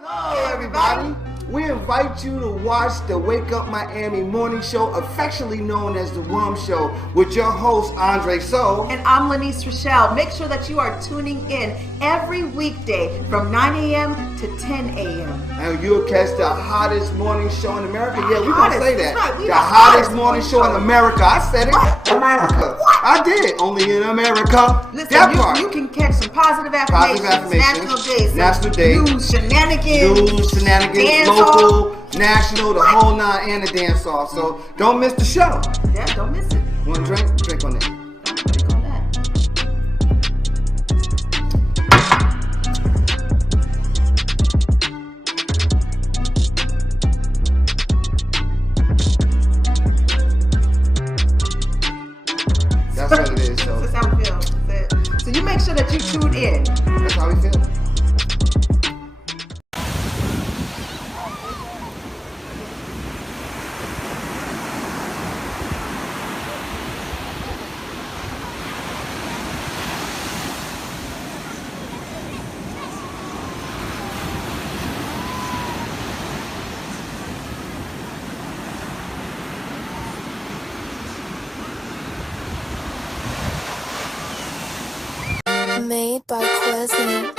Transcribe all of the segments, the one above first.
Hello, everybody. We invite you to watch the Wake Up Miami morning show, affectionately known as the WUMMS Show, with your host, Andre So. And I'm Lanice Rochelle. Make sure that you are tuning in every weekday from 9 a.m. to 10 a.m. And you'll catch the hottest morning show in America. Yeah, we're going to say that. Right. The hottest morning show in America. I said it. What? America. What? I did it. Only in America. Listen, you can catch some positive affirmations. National days. News, shenanigans. Dance local, national, the whole nine, and the dance off. So don't miss the show. Yeah, don't miss it. Want to drink? Drink on that. Drink on that. That's what it is. So that's how we feel. So you make sure that you tune in. That's how we feel. Made by Quizzy.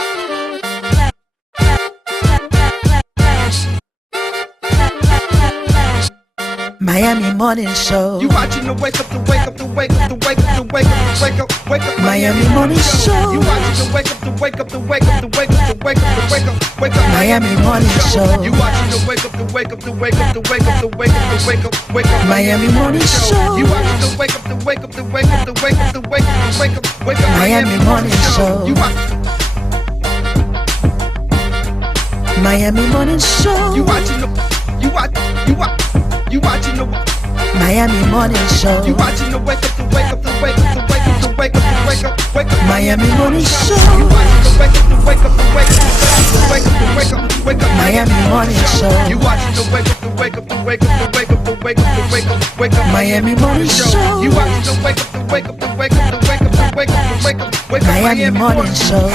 Miami Morning Show. You watching the wake up, the wake up, the wake up, the wake up, the wake up, the wake up, wake up. Miami Morning Show. You watching the wake up, the wake up, the wake up, the wake up, the wake up, the wake up, wake up. Miami Morning Show. You watching the wake up, the wake up, the wake up, the wake up, the wake up, the wake up, wake up. Miami Morning Show. You watching the wake up, the wake up, the wake up, the wake up, the wake up, the wake up, wake up. Miami Morning Show. You Miami Morning Show. You watching the you watching the Miami Morning Show. You watching the wake up, the wake up, the wake up, the wake up, the wake up, the wake up, wake up. Miami Morning Show. You watching the wake up, the wake up, the wake up, the wake up, the wake up, wake up. Miami Morning Show. You watching the wake up, the wake up, the wake up, the wake up, the wake up, the wake up, wake up. Miami Morning Show. You watching the wake up, the wake up, the wake up, the wake up, the wake up, the wake up, wake up. Miami Morning Show.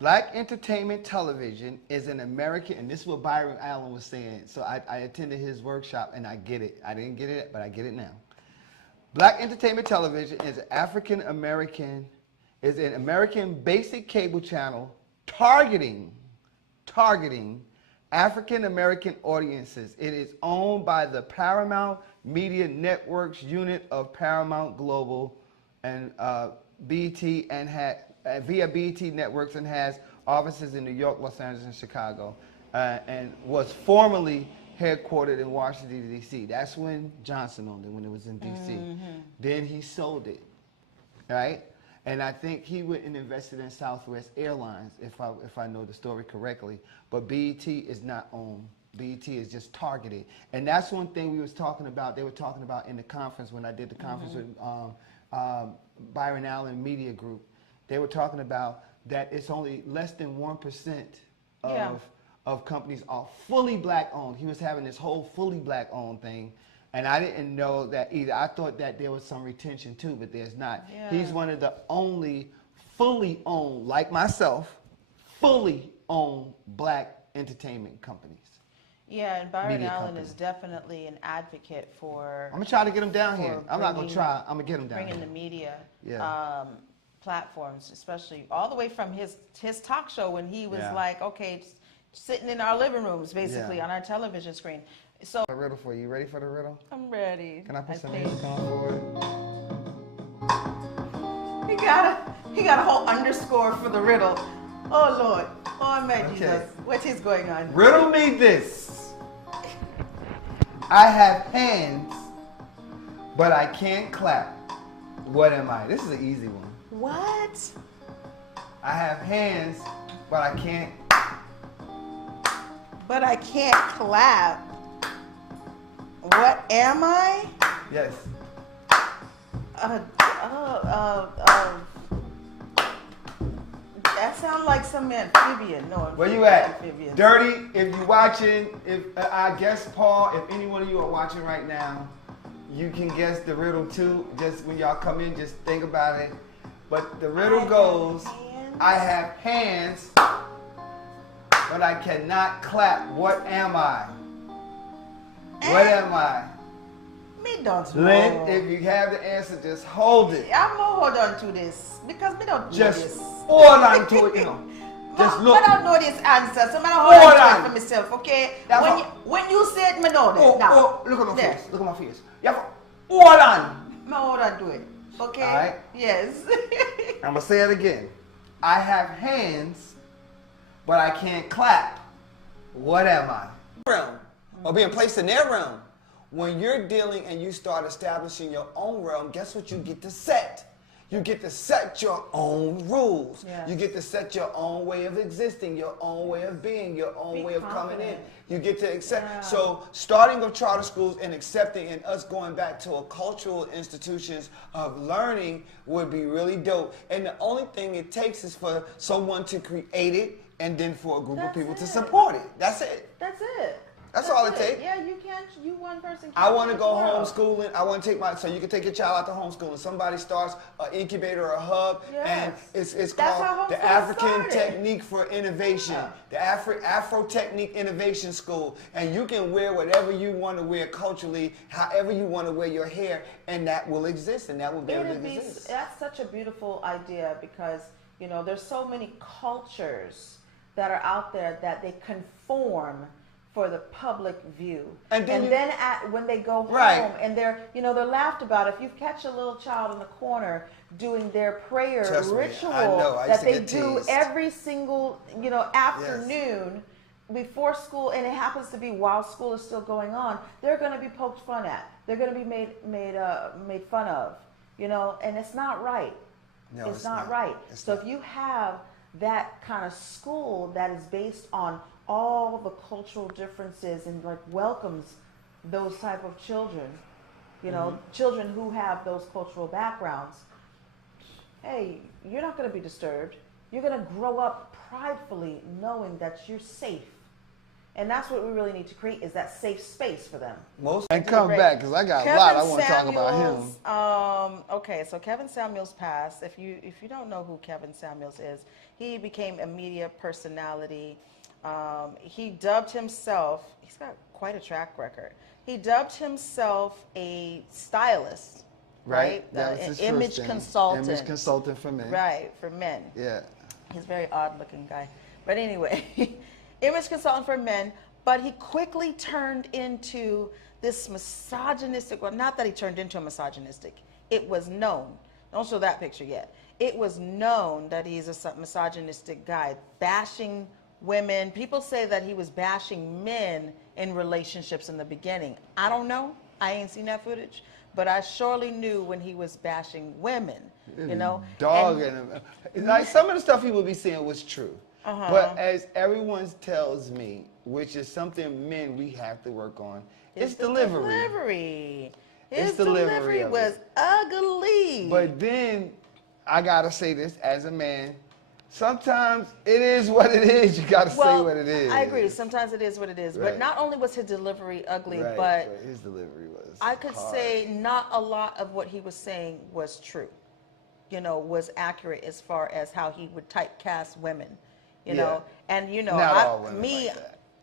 Black entertainment television is an American, and this is what Byron Allen was saying. So I attended his workshop, and I get it. I didn't get it, but I get it now. Black entertainment television is an American basic cable channel targeting African American audiences. It is owned by the Paramount Media Networks unit of Paramount Global and BT and via BT Networks, and has offices in New York, Los Angeles, and Chicago, and was formerly headquartered in Washington, D.C. That's when Johnson owned it, when it was in D.C. Mm-hmm. Then he sold it, right? And I think he went and invested in Southwest Airlines, if I know the story correctly. But BET is not owned. BET is just targeted. And that's one thing we was talking about, they were talking about in the conference when I did the conference with Byron Allen Media Group. They were talking about that it's only less than 1% of companies are fully black owned. He was having this whole fully black owned thing, and I didn't know that either. I thought that there was some retention too, but there's not. Yeah. He's one of the only fully owned, like myself, fully owned black entertainment companies. Yeah, and Byron Allen is definitely an advocate for. I'm gonna try to get him down here. I'm not gonna try. I'm gonna get him down here. Bringing the media. Yeah. Platforms, especially all the way from his talk show when he was like, okay, sitting in our living rooms, basically on our television screen. So a riddle for you. You ready for the riddle? I'm ready. Can I put some music on for it? He got a whole underscore for the riddle. Oh Lord, oh my Jesus, what is going on? Riddle me this. I have hands, but I can't clap. What am I? This is an easy one. What? I have hands, but I can't. But I can't clap. What am I? Yes. That sounds like some amphibian. No, where you at? Amphibian. Dirty, if you're watching, if I guess Paul, if any one of you are watching right now, you can guess the riddle too. Just when y'all come in, just think about it. But the riddle goes, I have hands, but I cannot clap. What am I? What am I? Me don't know. Lynn, if you have the answer, just hold it. I'm gonna hold on to this because me don't know Just this. hold on to it, you know. Just look. I don't know this answer, so I'm gonna hold on to it for myself, okay? That's When you say it, me know this. Oh, now. oh, look at my There. face. Look at my face. You have to hold on. Me hold on to it, okay? All right. Yes. I'm going to say it again. I have hands, but I can't clap. What am I? Realm, or being placed in their realm. When you're dealing and you start establishing your own realm, guess what you get to set? You get to set your own rules. Yes. You get to set your own way of existing, your own way of being, your own Be way of coming in. confident. You get to accept. Yeah. So starting with charter schools and accepting and us going back to a cultural institutions of learning would be really dope. And the only thing it takes is for someone to create it and then for a group of That's people to it. support it. That's it. That's it. That's all it takes. Yeah, you can't. You one person. I want to can't go change the world. homeschooling. I want to take so you can take your child out to homeschooling. Somebody starts an incubator or a hub, and Yes. it's That's called how the homeschooling African started. Technique for Innovation, the Afro Technique Innovation School. And you can wear whatever you want to wear culturally, however you want to wear your hair, and that will exist, and that will be able to exist. That's such a beautiful idea because, you know, there's so many cultures that are out there that they conform for the public view. And then when they go Right. home and they're laughed about. If you catch a little child in the corner doing their prayer Trust me, ritual I know. I used that to they get do teased. every single, afternoon before school, and it happens to be while school is still going on, they're going to be poked fun at. They're going to be made fun of, and it's not right. No, it's not right. So if you have that kind of school that is based on all the cultural differences and like welcomes those type of children, children who have those cultural backgrounds, hey, you're not going to be disturbed. You're going to grow up pridefully knowing that you're safe. And that's what we really need to create, is that safe space for them. And come back, because I got a lot I want to talk about him. Okay, so Kevin Samuels passed. If you don't know who Kevin Samuels is, he became a media personality. He dubbed himself, he's got quite a track record. He dubbed himself a stylist, right? That was An his image first thing. consultant. Image consultant for men. Right, for men. Yeah. He's a very odd looking guy. But anyway, image consultant for men, but he quickly turned into this misogynistic, well, not that he turned into a misogynistic, it was known. Don't show that picture yet. It was known that he's a misogynistic guy, bashing women. People say that he was bashing men in relationships in the beginning. I don't know. I ain't seen that footage. But I surely knew when he was bashing women, Dog and like some of the stuff he would be saying was true. But as everyone tells me, which is something men we have to work on, it's delivery. His delivery was ugly. But then I gotta say this as a man. Sometimes it is what it is. You gotta say what it is. I agree. Sometimes it is what it is. Right. But not only was his delivery ugly, Right, but his delivery was I could hard. say not a lot of what he was saying was true. Was accurate as far as how he would typecast women. Know, and Not all women me,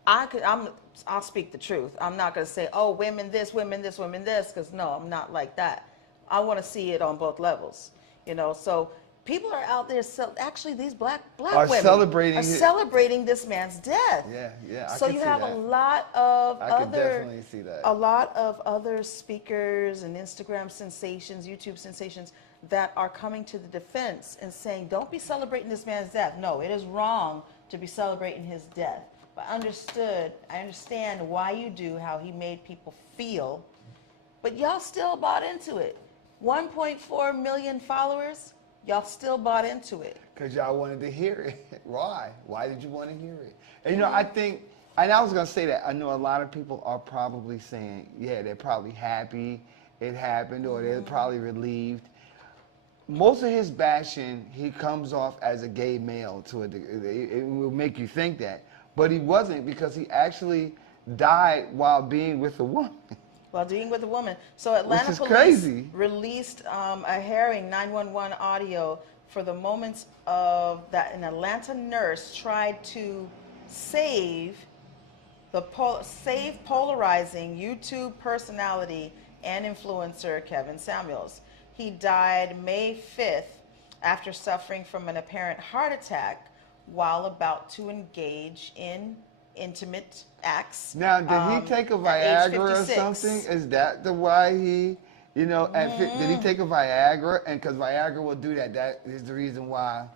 like that. I'll speak the truth. I'm not going to say, oh, women this, women this, women this, because no, I'm not like that. I want to see it on both levels. So people are out there. Actually, these black Are women celebrating this man's death. Yeah. So you have a lot of I could definitely see that. a lot of other speakers and Instagram sensations, YouTube sensations that are coming to the defense and saying, don't be celebrating this man's death. No, it is wrong to be celebrating his death. But I understand why you do, how he made people feel, but y'all still bought into it. 1.4 million followers, y'all still bought into it. Because y'all wanted to hear it. Why? Why did you want to hear it? And I think, and I was going to say that, I know a lot of people are probably saying, yeah, they're probably happy it happened, or they're probably relieved. Most of his bashing, he comes off as a gay male to a degree. It will make you think that. But he wasn't, because he actually died while being with a woman. while dealing with a woman. So Atlanta is police crazy. released a harrowing 911 audio for the moments of that an Atlanta nurse tried to save polarizing YouTube personality and influencer Kevin Samuels. He died May 5th after suffering from an apparent heart attack while about to engage in intimate acts. Now, did he take a at age Viagra or 56. something? Is that the why he, you know, did he take a Viagra? And because Viagra will do that, that is the reason why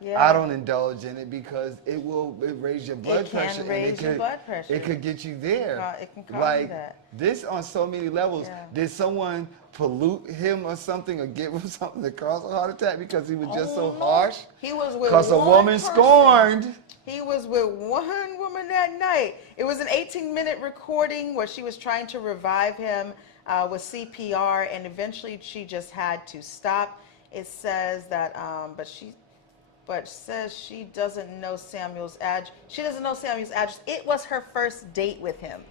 Yeah. I don't indulge in it, because it raise your blood It can pressure. raise and your blood pressure. It could get you there. It can cause like that. this on so many levels. Yeah. Did someone pollute him or something, or give him something to cause a heart attack because he was just so no. harsh? He was with Because a one woman person. scorned. He was with one woman that night. It was an 18-minute recording where she was trying to revive him with CPR, and eventually she just had to stop. It says that, but says she doesn't know Samuel's address. She doesn't know Samuel's address. It was her first date with him.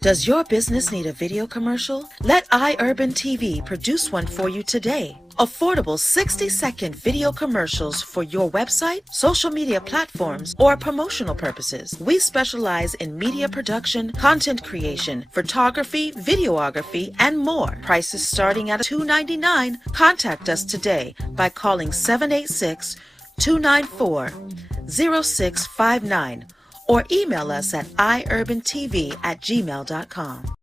Does your business need a video commercial? Let iUrban TV produce one for you today. Affordable 60-second video commercials for your website, social media platforms, or promotional purposes. We specialize in media production, content creation, photography, videography, and more. Prices starting at $2.99. Contact us today by calling 786-294-0659 or email us at iurbantv@gmail.com.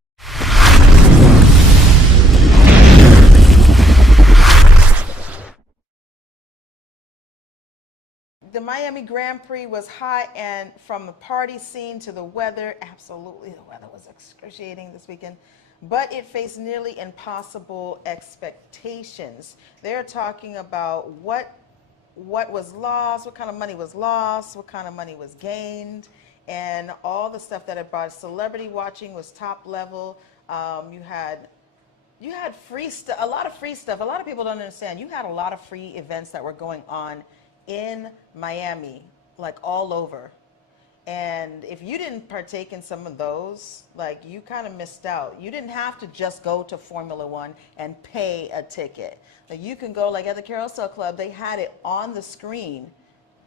The Miami Grand Prix was hot, and from the party scene to the weather, absolutely the weather was excruciating this weekend, but it faced nearly impossible expectations. They're talking about what was lost, what kind of money was lost, what kind of money was gained, and all the stuff that it brought. Celebrity watching was top level. You had free stuff, a lot of free stuff. A lot of people don't understand. You had a lot of free events that were going on in Miami, like all over. And if you didn't partake in some of those, like, you kind of missed out. You didn't have to just go to Formula One and pay a ticket. Like, you can go, like at the Carousel Club, they had it on the screen.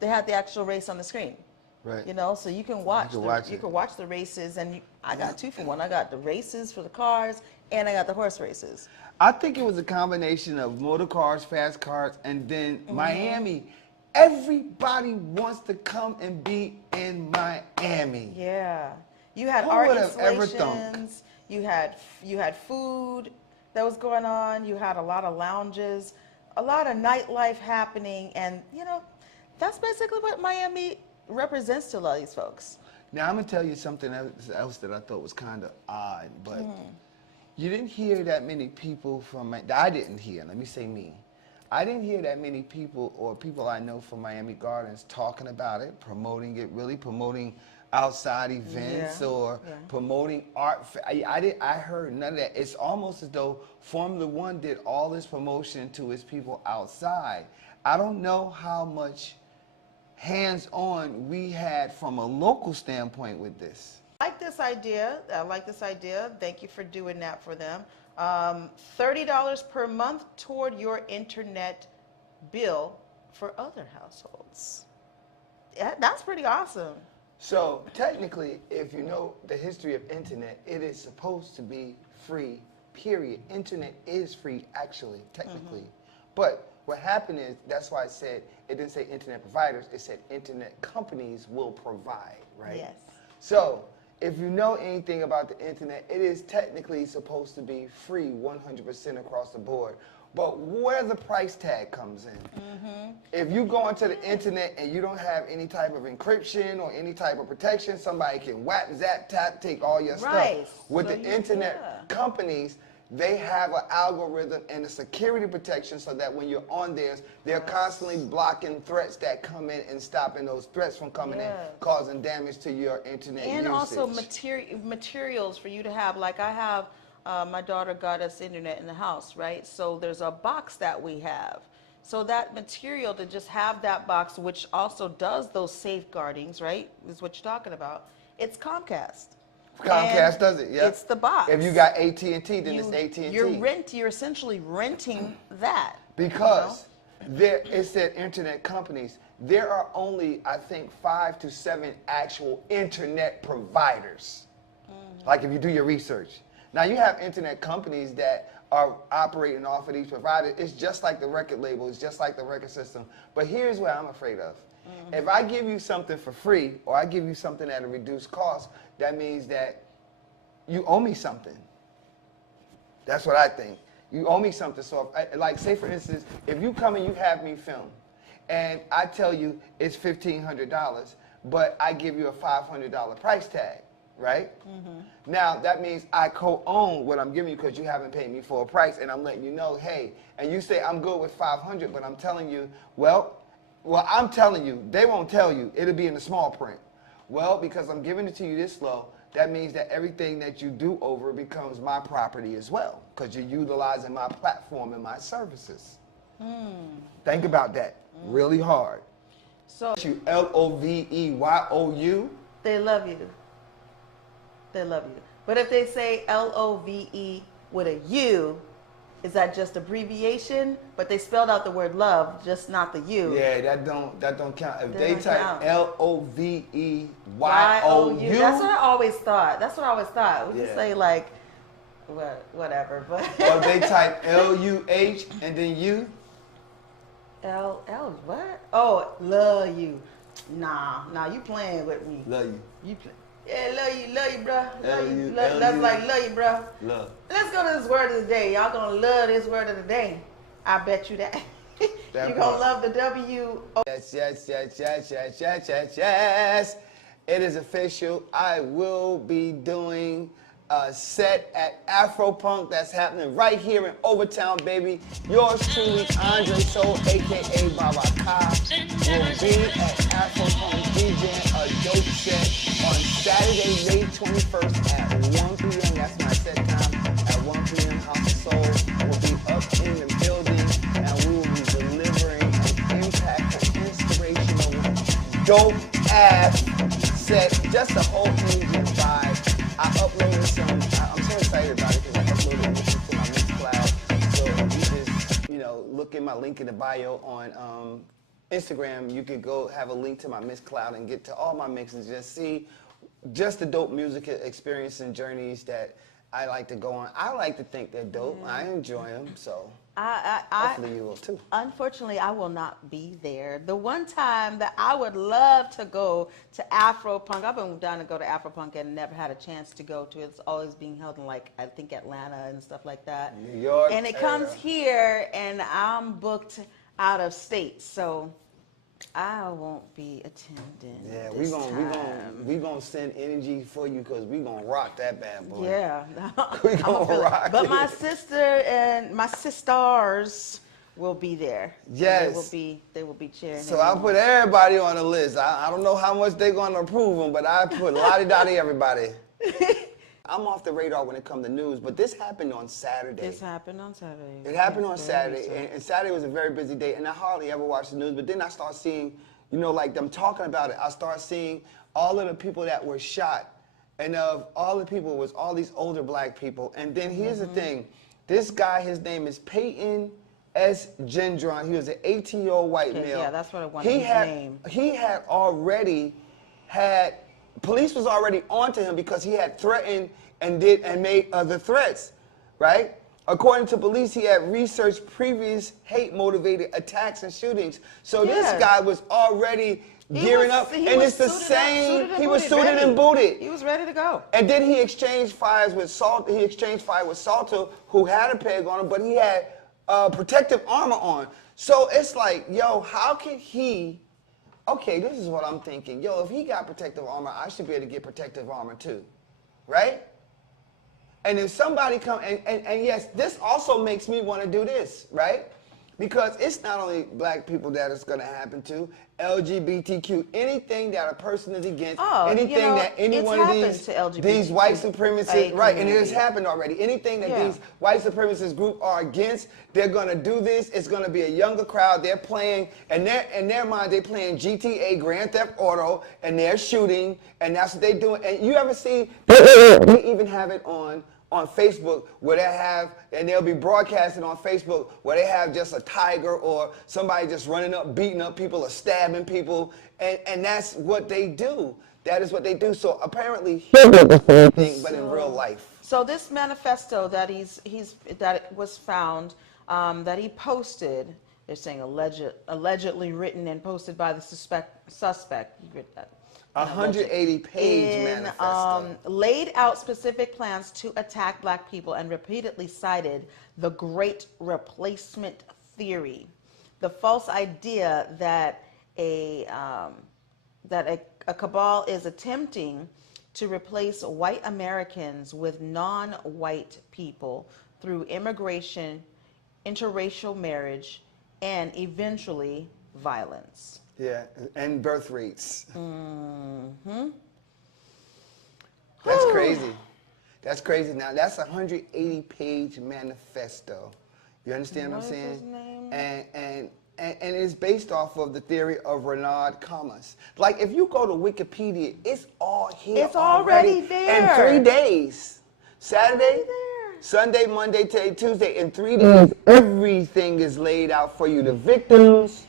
They had the actual race on the screen. Right. You know, so you can watch. You can watch you it. can watch the races, and I got 2 for 1. I got the races for the cars, and I got the horse races. I think it was a combination of motor cars, fast cars, and then Mm-hmm. Miami. Everybody wants to come and be in Miami. Yeah, you had Who art would have ever thunk? installations. You had food that was going on. You had a lot of lounges, a lot of nightlife happening, and you know, that's basically what Miami represents to a lot of these folks. Now I'm gonna tell you something else that I thought was kind of odd, but you didn't hear that many people from. I didn't hear. Let me say me. I didn't hear that many people or people I know from Miami Gardens talking about it, promoting it, really promoting outside events or promoting art. I heard none of that. It's almost as though Formula One did all this promotion to its people outside. I don't know how much hands-on we had from a local standpoint with this. I like this idea. I like this idea. Thank you for doing that for them. $30 per month toward your internet bill for other households. Yeah, that's pretty awesome. So technically, if you know the history of internet, it is supposed to be free, period. Internet is free, actually, technically. But what happened is, that's why I said, it didn't say internet providers, it said internet companies will provide, right? Yes. So, if you know anything about the internet, it is technically supposed to be free 100% across the board. But where the price tag comes in. If you go onto the internet and you don't have any type of encryption or any type of protection, somebody can whap, zap, tap, take all your Right. stuff. With So the you- internet companies, they have an algorithm and a security protection so that when you're on theirs, they're constantly blocking threats that come in and stopping those threats from coming in, causing damage to your internet And usage. also materials for you to have. Like I have, my daughter got us internet in the house, right? So there's a box that we have. So that material, to just have that box, which also does those safeguardings, right, is what you're talking about. It's Comcast. Comcast And does it, yeah. It's the box. If you got AT&T, then it's AT&T. You're essentially renting that. Because it said internet companies. There are only, I think, 5 to 7 actual internet providers. Like if you do your research. Now you have internet companies that are operating off of these providers. It's just like the record label. It's just like the record system. But here's what I'm afraid of. If I give you something for free or I give you something at a reduced cost, that means that you owe me something. That's what I think. You owe me something. So, like, say for instance, if you come and you have me film, and I tell you it's $1,500, but I give you a $500 price tag, right? Now that means I co-own what I'm giving you because you haven't paid me full price, and I'm letting you know, hey, and you say I'm good with 500, but I'm telling you, well, I'm telling you, they won't tell you. It'll be in the small print. Well, because I'm giving it to you this low, that means that everything that you do over becomes my property as well, because you're utilizing my platform and my services. Think about that really hard. So You LOVEYOU. they love you. They love you. But if they say LOVE with a U, is that just abbreviation? But they spelled out the word love, just not the U. Yeah, that don't count. If That they don't type count. LOVEYOU, That's what I always thought. We Yeah. just say like, whatever. But or they type LUH and then you. L what? Oh, love you. Nah, you playing with me. Love you. You play. Yeah, love you, bro. Love you. Love That's you. like love you, bro. Love. Let's go to this word of the day. Y'all gonna love this word of the day. I bet you that. That You're gonna part. love the W. Yes. It is official. I will be doing a set at Afropunk that's happening right here in Overtown, baby. Yours truly, Andre Soul, a.k.a. Baraka, will be at Afropunk DJing a dope set on Saturday, May 21st at 1 p.m. That's my set time. At 1 p.m. House of Soul will be up in the building, and we will be delivering an impactful, inspirational, dope-ass set, just a whole energy vibe. I uploaded some, I'm so excited about it because I uploaded this to my Mixcloud. So you just, look at my link in the bio on Instagram, you could go have a link to my Mix Cloud and get to all my mixes. Just see just the dope music experience and journeys that I like to go on. I like to think they're dope. I enjoy them, so hopefully you will too. Unfortunately, I will not be there. The one time that I would love to go to Afropunk, I've been down to go to Afropunk and never had a chance to go to it. It's always being held in, like, I think Atlanta and stuff like that. New York. And it comes here, and I'm booked out of state, so I won't be attending. Yeah, we gonna send energy for you because we gonna rock that bad boy. Yeah, We gonna rock But it. my sister and my sisters will be there. Yes. They will be cheering. So I put everybody on the list. I don't know how much they're gonna approve them, but I put lottie-dottie everybody. I'm off the radar when it comes to news, but this happened on Saturday. This happened on Saturday. It happened on Saturday, and Saturday was a very busy day, and I hardly ever watch the news, but then I start seeing, you know, like them talking about it. I start seeing all of the people that were shot, and of all the people was all these older black people. And then here's the thing. This guy, his name is Peyton S. Gendron. He was an 18-year-old white male. Yeah, that's what I wanted his name. He had already had, police was already onto him because he had threatened and made other threats, right? According to police, he had researched previous hate-motivated attacks and shootings. So this guy was already gearing up, and it's the same. He was suited and booted. He was ready to go. And then he exchanged fires with Salter. He exchanged fire with Salter, who had a peg on him, but he had protective armor on. So it's like, yo, how can he? Okay, this is what I'm thinking. Yo, if he got protective armor, I should be able to get protective armor too, right? And if somebody come, and yes, this also makes me want to do this, right? Because it's not only black people that it's going to happen to, LGBTQ, anything that a person is against, anything that any one of these white supremacists, right, and it has happened already. Anything that these white supremacist group are against, they're going to do this. It's going to be a younger crowd. They're playing, and in their mind, they're playing GTA, Grand Theft Auto, and they're shooting, and that's what they're doing. And you ever see, they even have it on Facebook where they have, and they'll be broadcasting on Facebook where they have just a tiger or somebody just running up, beating up people or stabbing people, and that's what they do. That is what they do. So apparently, but in real life. So this manifesto that that was found, that he posted, they're saying allegedly written and posted by the suspect. 180-page manifesto. Laid out specific plans to attack black people and repeatedly cited the Great Replacement Theory, the false idea that a cabal is attempting to replace white Americans with non-white people through immigration, interracial marriage, and eventually violence. Yeah, and birth rates. That's crazy. That's crazy. Now, that's a 180-page manifesto. You understand what I'm saying? His name? And it's based off of the theory of Renaud Thomas. Like, if you go to Wikipedia, it's all here. It's already there. In 3 days. Saturday, Sunday, Monday, Tuesday. In 3 days, everything is laid out for you. The victims,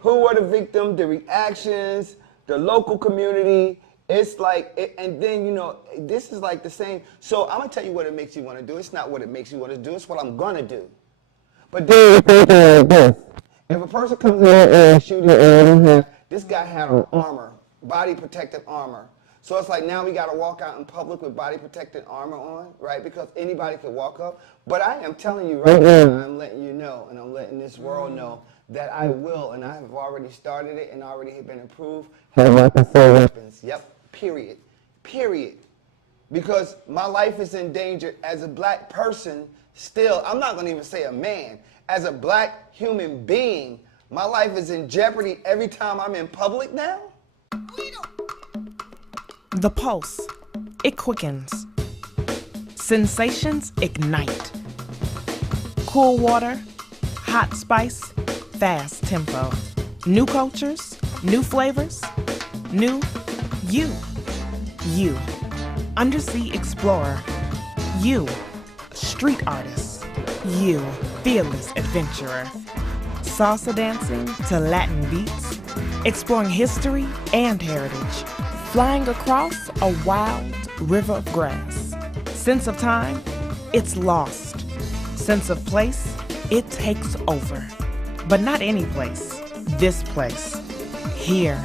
who were the victims, the reactions, the local community. It's like, and then, you know, this is like the same. So I'm going to tell you what it makes you want to do. It's not what it makes you want to do. It's what I'm going to do. But then, if a person comes in and shoots you, this guy had on armor, body protective armor. So it's like now we got to walk out in public with body protective armor on, right? Because anybody could walk up. But I am telling you right now, I'm letting you know, and I'm letting this world know that I will, and I have already started it and already have been approved, have weapons. Yep, period. Period. Because my life is in danger as a black person still. I'm not going to even say a man. As a black human being, my life is in jeopardy every time I'm in public now. The pulse, it quickens. Sensations ignite. Cool water, hot spice, fast tempo. New cultures, new flavors, new you. You, undersea explorer. You, street artist. You, fearless adventurer. salsa dancing to Latin beats, exploring history and heritage, flying across a wild river of grass. Sense of time, it's lost. Sense of place, it takes over. But not any place, this place. Here.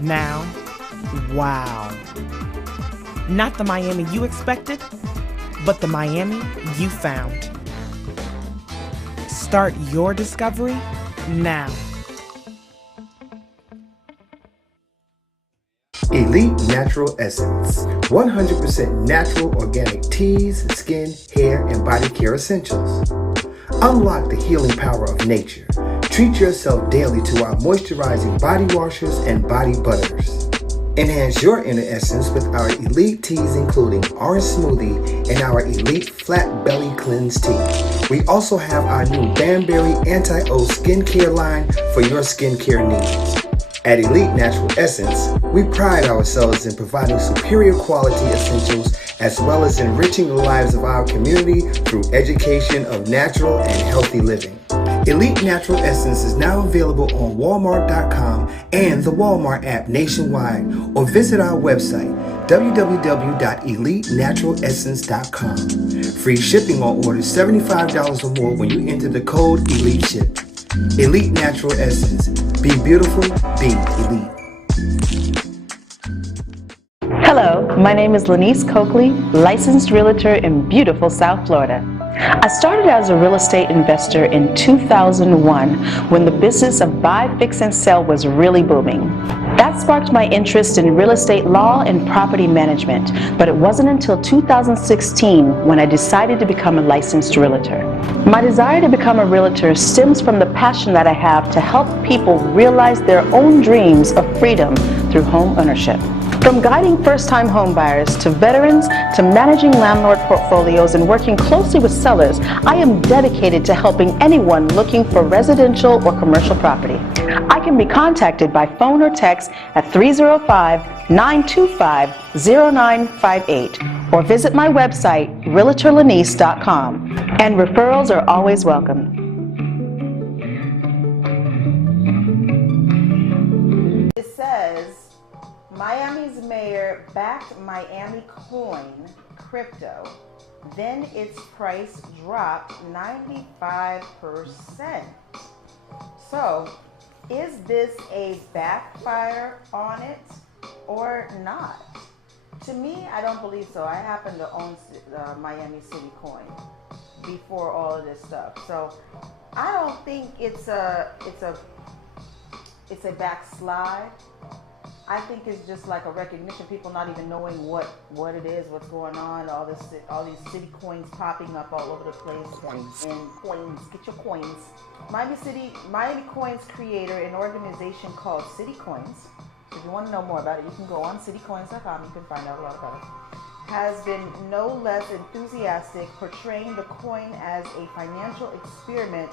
Now. Wow. Not the Miami you expected, but the Miami you found. Start your discovery now. Elite Natural Essence. 100% natural organic teas, skin, hair, and body care essentials. Unlock the healing power of nature. Treat yourself daily to our moisturizing body washers and body butters. Enhance your inner essence with our elite teas including orange smoothie and our elite flat belly cleanse tea. We also have our new Banberry Anti-O skincare line for your skincare needs. At Elite Natural Essence, we pride ourselves in providing superior quality essentials as well as enriching the lives of our community through education of natural and healthy living. Elite Natural Essence is now available on Walmart.com and the Walmart app nationwide, or visit our website www.elitenaturalessence.com. Free shipping on orders $75 or more when you enter the code ELITESHIP. Elite Natural Essence. Be beautiful, be elite. Hello, my name is Lanice Coakley, licensed realtor in beautiful South Florida. I started as a real estate investor in 2001 when the business of buy, fix, and sell was really booming. That sparked my interest in real estate law and property management, but it wasn't until 2016 when I decided to become a licensed realtor. My desire to become a realtor stems from the passion that I have to help people realize their own dreams of freedom through home ownership. From guiding first-time home buyers to veterans to managing landlord portfolios and working closely with sellers, I am dedicated to helping anyone looking for residential or commercial property. I can be contacted by phone or text at 305-925-0958 or visit my website, realtorlanice.com, and referrals are always welcome. It says, Miami's mayor backed Miami coin crypto, then its price dropped 95%. So, is this a backfire on it or not? To me, I don't believe so. I happen to own Miami City coin before all of this stuff, so I don't think it's a backslide. I think it's just like a recognition, people not even knowing what it is, what's going on, all these city coins popping up all over the place. Coins. And coins, get your coins. Miami Coins creator, an organization called City Coins. If you want to know more about it, you can go on citycoins.com, you can find out a lot about it. Has been no less enthusiastic, portraying the coin as a financial experiment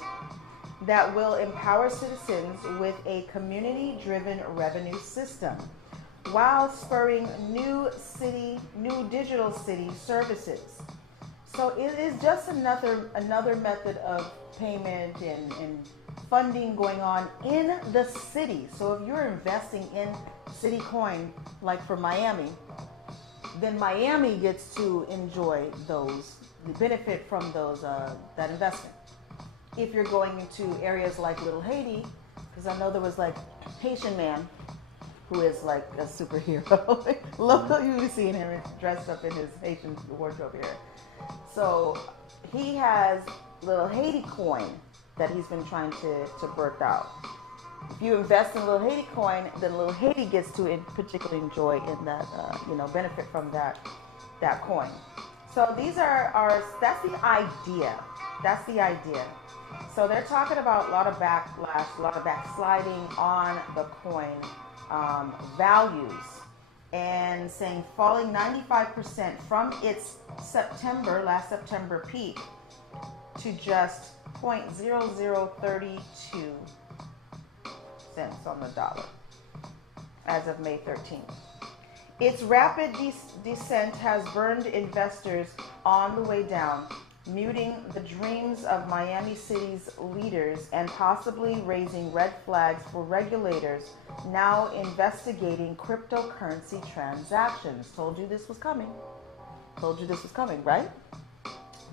that will empower citizens with a community-driven revenue system while spurring new digital city services. So it is just another method of payment and funding going on in the city. So if you're investing in City Coin, like for Miami, then Miami gets to enjoy the benefit from that investment. If you're going into areas like Little Haiti, because I know there was like Haitian man who is like a superhero. Local, you be seeing him dressed up in his Haitian wardrobe here. So he has Little Haiti coin that he's been trying to birth out. If you invest in Little Haiti coin, then Little Haiti gets to particularly enjoy in that benefit from that coin. So these that's the idea. That's the idea. So they're talking about a lot of backlash, a lot of backsliding on the coin values, and saying falling 95% from its last September peak to just 0.0032 cents on the dollar as of May 13th. Its rapid descent has burned investors on the way down, muting the dreams of Miami City's leaders and possibly raising red flags for regulators now investigating cryptocurrency transactions. Told you this was coming. Told you this was coming, right?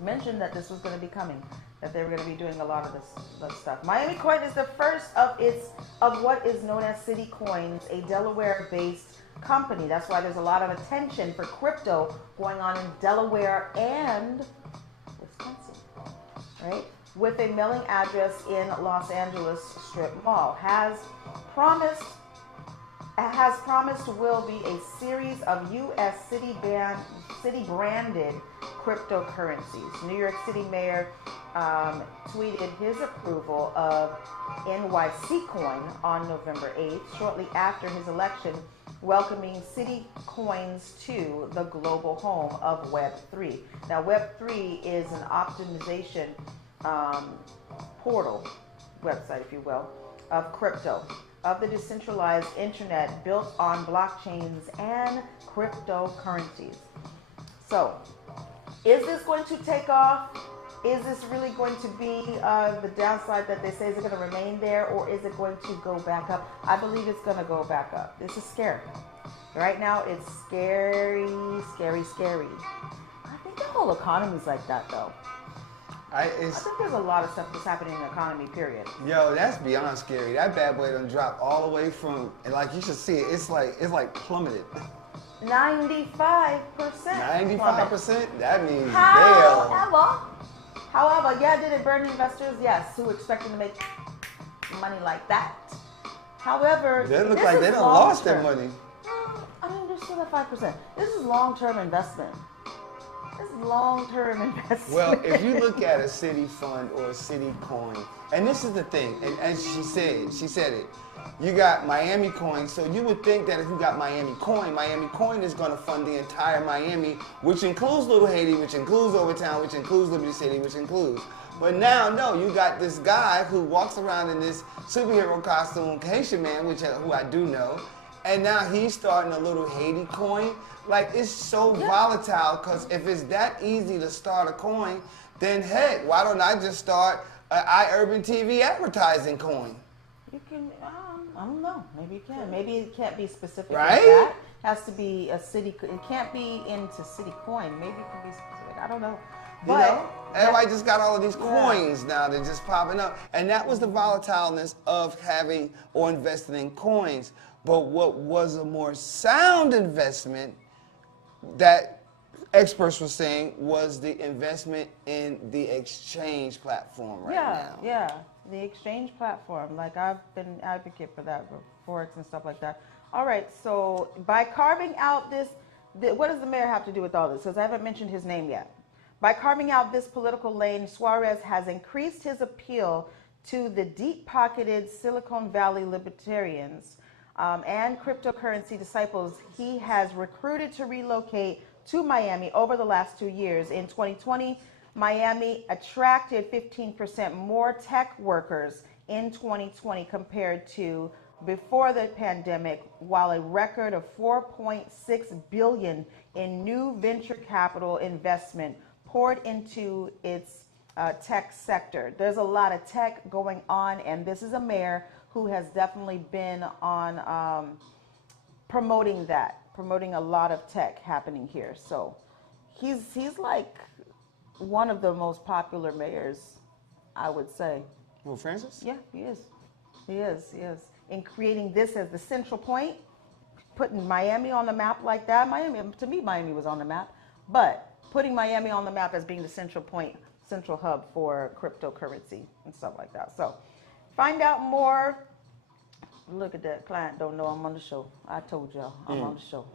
Mentioned that this was going to be coming, that they were going to be doing a lot of this stuff. Miami Coin is the first of what is known as City Coins, a Delaware-based company. That's why there's a lot of attention for crypto going on in Delaware and Wisconsin, right? With a mailing address in Los Angeles Strip Mall, has promised will be a series of U.S. city branded cryptocurrencies. New York City Mayor tweeted his approval of NYC Coin on November 8th, shortly after his election, welcoming City Coins to the global home of Web3. Now, Web3 is an optimization portal, website, if you will, of crypto, of the decentralized internet built on blockchains and cryptocurrencies. So, is this going to take off? Is this really going to be the downside that they say? Is it going to remain there, or is it going to go back up? I believe it's going to go back up. This is scary. Right now, it's scary, scary, scary. I think the whole economy is like that, though. I think there's a lot of stuff that's happening in the economy, period. Yo, that's beyond scary. That bad boy done dropped all the way from, and like you should see it, it's like plummeted. 95%. 95%? That means However, yeah, did it burn investors? Yes, who expected to make money like that. However, they look like they done lost their money. I mean, they're still at 5%. This is long-term investment. This is long-term investment. Well, if you look at a city fund or a city coin, and this is the thing, and she said it. You got Miami Coin, so you would think that if you got Miami Coin is going to fund the entire Miami, which includes Little Haiti, which includes Overtown, which includes Liberty City, which includes. But now, no, you got this guy who walks around in this superhero costume, Haitian man, who I do know, and now he's starting a Little Haiti coin. Like, it's so volatile, because if it's that easy to start a coin, then heck, why don't I just start an iUrban TV advertising coin? You can, I don't know, maybe you can. Maybe it can't be specific right? Like that. It has to be a city, it can't be into city coin. Maybe it can be specific, I don't know. But everybody just got all of these coins now, they're just popping up. And that was the volatileness of having or investing in coins. But what was a more sound investment that experts were saying was the investment in the exchange platform now. Yeah, the exchange platform. Like, I've been an advocate for that, for Forex and stuff like that. All right, so by carving out this, what does the mayor have to do with all this? Because I haven't mentioned his name yet. By carving out this political lane, Suarez has increased his appeal to the deep-pocketed Silicon Valley libertarians and cryptocurrency disciples he has recruited to relocate to Miami over the last 2 years. In 2020, Miami attracted 15% more tech workers in 2020 compared to before the pandemic, while a record of $4.6 billion in new venture capital investment poured into its tech sector. There's a lot of tech going on, and this is a mayor who has definitely been on promoting a lot of tech happening here. So he's like one of the most popular mayors, I would say. Well, Francis? Yeah, he is. He is. In creating this as the central point, putting Miami on the map like that. To me, Miami was on the map, but putting Miami on the map as being the central point, central hub for cryptocurrency and stuff like that. So find out more. Look at that. Client don't know I'm on the show. I told y'all I'm on the show.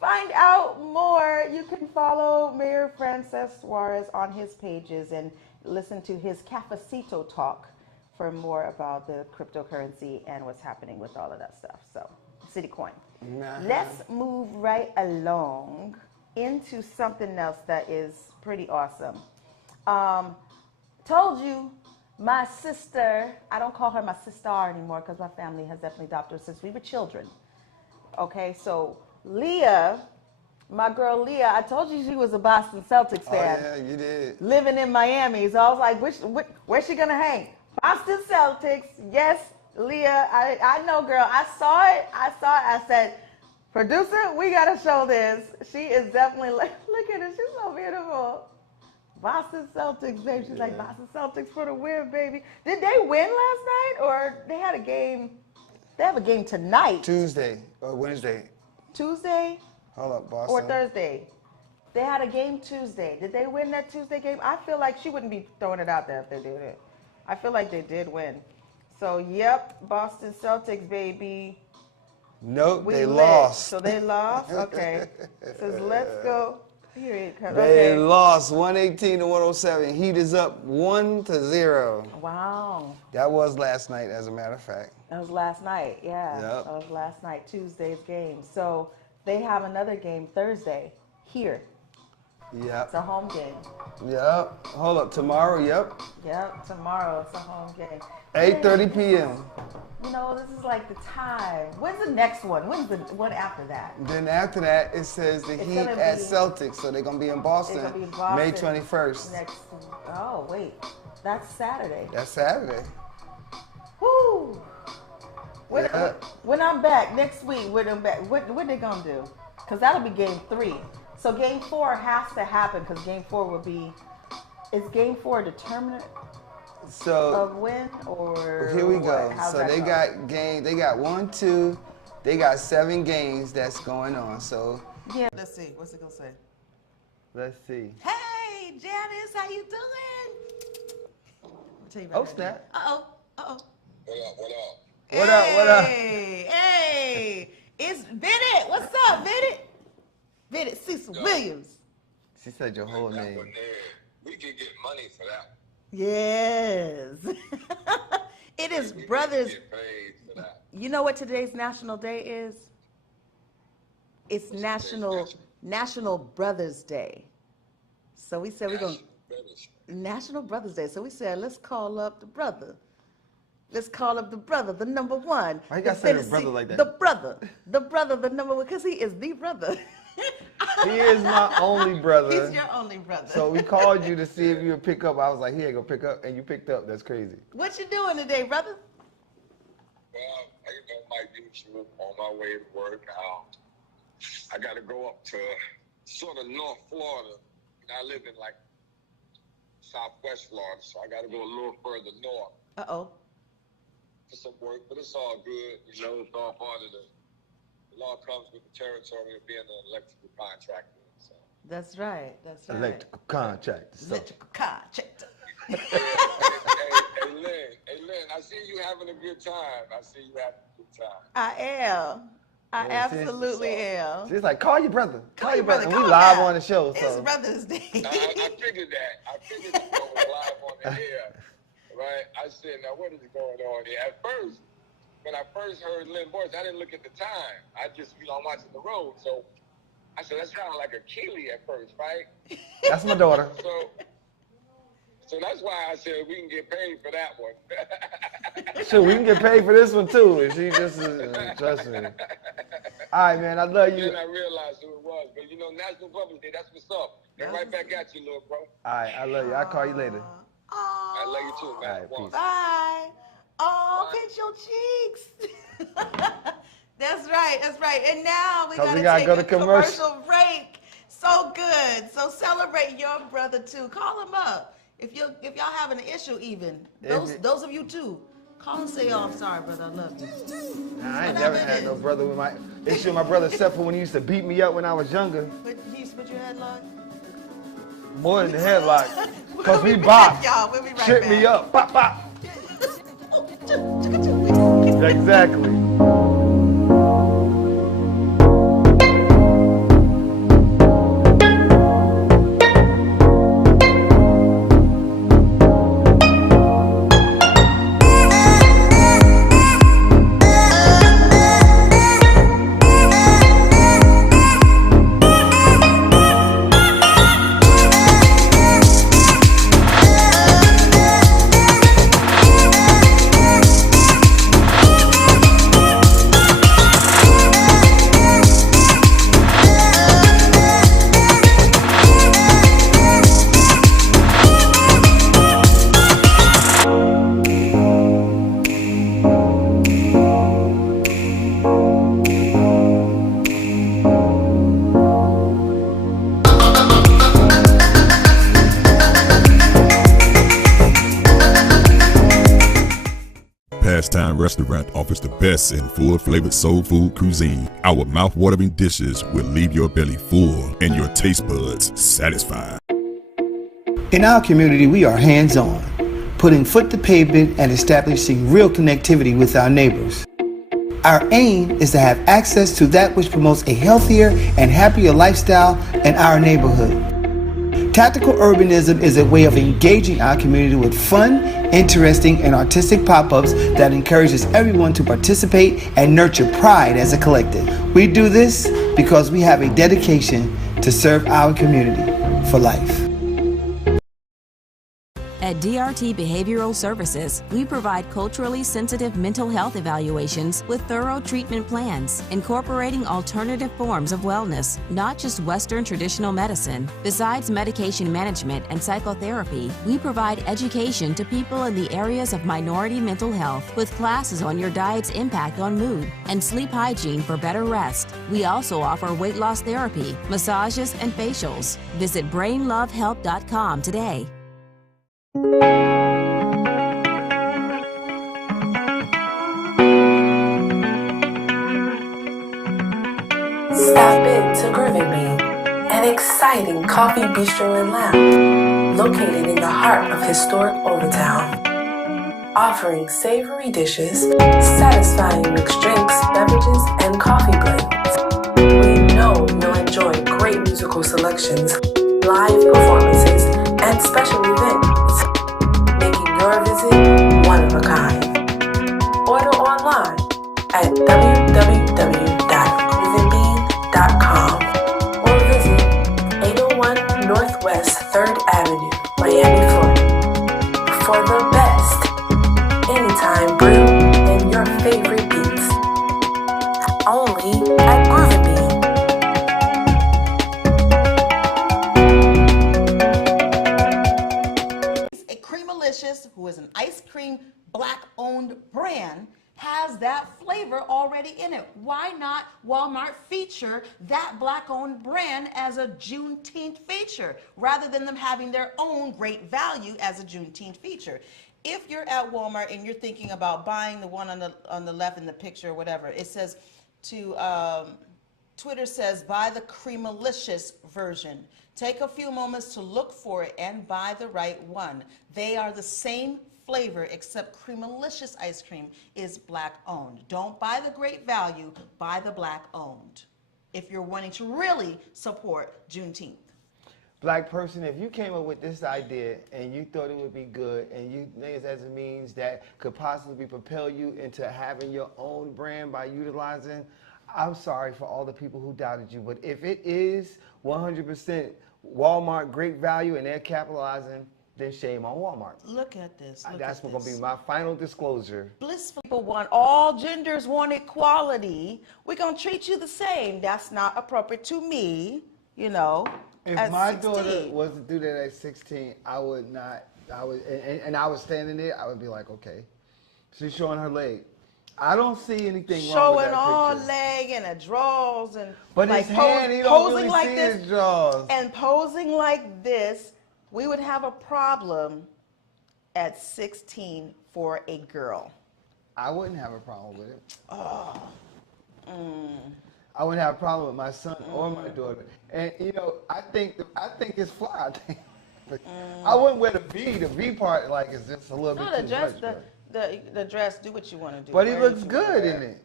Find out more. You can follow Mayor Francis Suarez on his pages and listen to his Cafecito talk for more about the cryptocurrency and what's happening with all of that stuff. So, Citicoin. Let's move right along into something else that is pretty awesome. Told you, my sister, I don't call her my sister anymore because my family has definitely adopted her since we were children. Okay, so Leah My girl Leah, I told you she was a Boston Celtics fan. Oh, yeah, you did. Living in Miami. So I was like, where's she going to hang? Boston Celtics. Yes, Leah. I know, girl. I saw it. I said, producer, we got to show this. She is definitely, look at her. She's so beautiful. Boston Celtics, baby. She's like, Boston Celtics for the win, baby. Did they win last night, or they had a game? They have a game tonight. Tuesday or Wednesday. Tuesday Hold up, Boston. or Thursday. They had a game Tuesday. Did they win that Tuesday game? I feel like she wouldn't be throwing it out there if they did it. I feel like they did win. So, yep, Boston Celtics, baby. Nope, We they lit. lost. So they lost? Okay. It says, let's go. Here it comes. They Okay. lost 118 to 107. Heat is up 1-0. Wow. That was last night, as a matter of fact. That was last night, yeah. Yep. That was last night, Tuesday's game. So they have another game Thursday here. Yep. It's a home game. Yep. Hold up. Tomorrow, yep. Yep, tomorrow it's a home game. 8:30 p.m. You know, this is like the time. When's the next one? When's the one after that? Then after that, it says the It's Heat gonna at be- Celtics. So they're going to be in Boston, It's gonna be Boston May 21st. Next. Oh wait, that's Saturday. That's Saturday. Woo! When, Yeah. when I'm back next week, when I'm back, what they gonna do? Because that'll be game 3. So game 4 has to happen because game 4 will be. Is game 4 a determinant So of win or? here we what? go. How's So that they go? got game. They got 1, 2. They got 7 games that's going on. So Yeah. Let's see. What's it gonna say? let's see. Hey, Janice, how you doing? I'll tell you about Oh, that. snap. Uh-oh. Uh-oh. What up? What up? Hey, it's Bennett. What's up, Bennett? Bennett Cecil Williams. She said your whole name. We can get money for that. Yes. It is We Brothers. can get paid for that. You know what today's National Day is? It's today's National Brothers Day. So we said we're going to. Brothers. National Brothers Day. So we said, let's call up the brother. Let's call up the brother, the number one. Why you gotta say the brother like that? The brother, the number one, because he is the brother. He is my only brother. He's your only brother. So we called you to see if you would pick up. I was like, he ain't gonna pick up, and you picked up. That's crazy. What you doing today, brother? Well, my usual on my way to work. I got to go up to sort of North Florida. And I live in like Southwest Florida, so I got to go a little further north Uh-oh. for some work. But it's all good. You know, it's all part of the law comes with the territory of being an electrical contractor. So. That's right. That's right. Electrical contract. So. Electrical contractor. Hey, Lynn, I see you having a good time. I am. I Yeah, see? absolutely am. She's like, call your brother. Call your brother. And call we live him. on the show. It's So. Brother's Day. I figured that. I figured it was live on the air. Right? I said, now what is going on here? At first, when I first heard Lynn's voice, I didn't look at the time. I just, I'm watching the road. So I said, that sounded like a Keely at first, right? That's my daughter. So that's why I said we can get paid for that one. Sure, we can get paid for this one too. If she just trust me. All right, man. I love you. Then I realized who it was. But you know, National Brothers Day, that's what's up. And right back at you, little bro. All right, I love you. I'll call you later. I love you too, man. All right, peace. Bye. Oh, pinch your cheeks. That's right. That's right. And now we 'Cause gotta we gotta take go a to commercial. commercial break. So good. So celebrate your brother too. Call him up if y'all having an issue. Even those of you too. Call and say, "Oh, I'm sorry, brother. I love you." Nah, I ain't never had no brother with my issue with my brother except for when he used to beat me up when I was younger. But he used to put your headlock. More than the headlock. Cause we We'll be box. back, y'all. We'll be right Shit back. me up. Pop, pop. Oh, Exactly. Pastime Restaurant offers the best in full-flavored soul food cuisine. Our mouth-watering dishes will leave your belly full and your taste buds satisfied. In our community, we are hands-on, putting foot to pavement and establishing real connectivity with our neighbors. Our aim is to have access to that which promotes a healthier and happier lifestyle in our neighborhood. Tactical urbanism is a way of engaging our community with fun, interesting, and artistic pop-ups that encourages everyone to participate and nurture pride as a collective. We do this because we have a dedication to serve our community for life. At DRT Behavioral Services, we provide culturally sensitive mental health evaluations with thorough treatment plans, incorporating alternative forms of wellness, not just Western traditional medicine. Besides medication management and psychotherapy, we provide education to people in the areas of minority mental health with classes on your diet's impact on mood and sleep hygiene for better rest. We also offer weight loss therapy, massages, and facials. Visit brainlovehelp.com today. Stop into Groovy Bean, an exciting coffee bistro and lounge located in the heart of historic Overtown. Offering savory dishes, satisfying mixed drinks, beverages, and coffee blends. We know you'll enjoy great musical selections, live performances, and special events, making your visit one of a kind. Order online at www.groovinbean.com or visit 801 Northwest 3rd Avenue, Miami, Florida for the best anytime brew and your favorite beats. Only at Groovy Bean. A Creamalicious, who is an ice cream black-owned brand, has that flavor already in it. Why not Walmart feature that black-owned brand as a Juneteenth feature rather than them having their own great value as a Juneteenth feature? If you're at Walmart and you're thinking about buying the one on the left in the picture or whatever, it says Twitter says buy the Creamalicious version. Take a few moments to look for it and buy the right one. They are the same flavor, except Creamalicious ice cream is black owned. Don't buy the great value, buy the black owned if you're wanting to really support Juneteenth. Black person, if you came up with this idea and you thought it would be good and you think it as a means that could possibly propel you into having your own brand by utilizing, I'm sorry for all the people who doubted you, but if it is 100% Walmart great value and they're capitalizing, then shame on Walmart. Look at this. That's going to be my final disclosure. Blissful people want, all genders want equality. We're going to treat you the same. That's not appropriate to me, you know. If my daughter was to do that at 16, I would not, and I was standing there, I would be like, okay. She's showing her leg. I don't see anything wrong with that Showing all picture. leg and a drawers and but like his hand, he don't posing really like see this his drawers. and posing like this, we would have a problem at 16 for a girl. I wouldn't have a problem with it. Oh. I wouldn't have a problem with my son or my daughter. And you know, I think it's fly. I wouldn't wear the V part like it's just a little bit too dress, much. the dress, do what you want to do. But he looks good in it.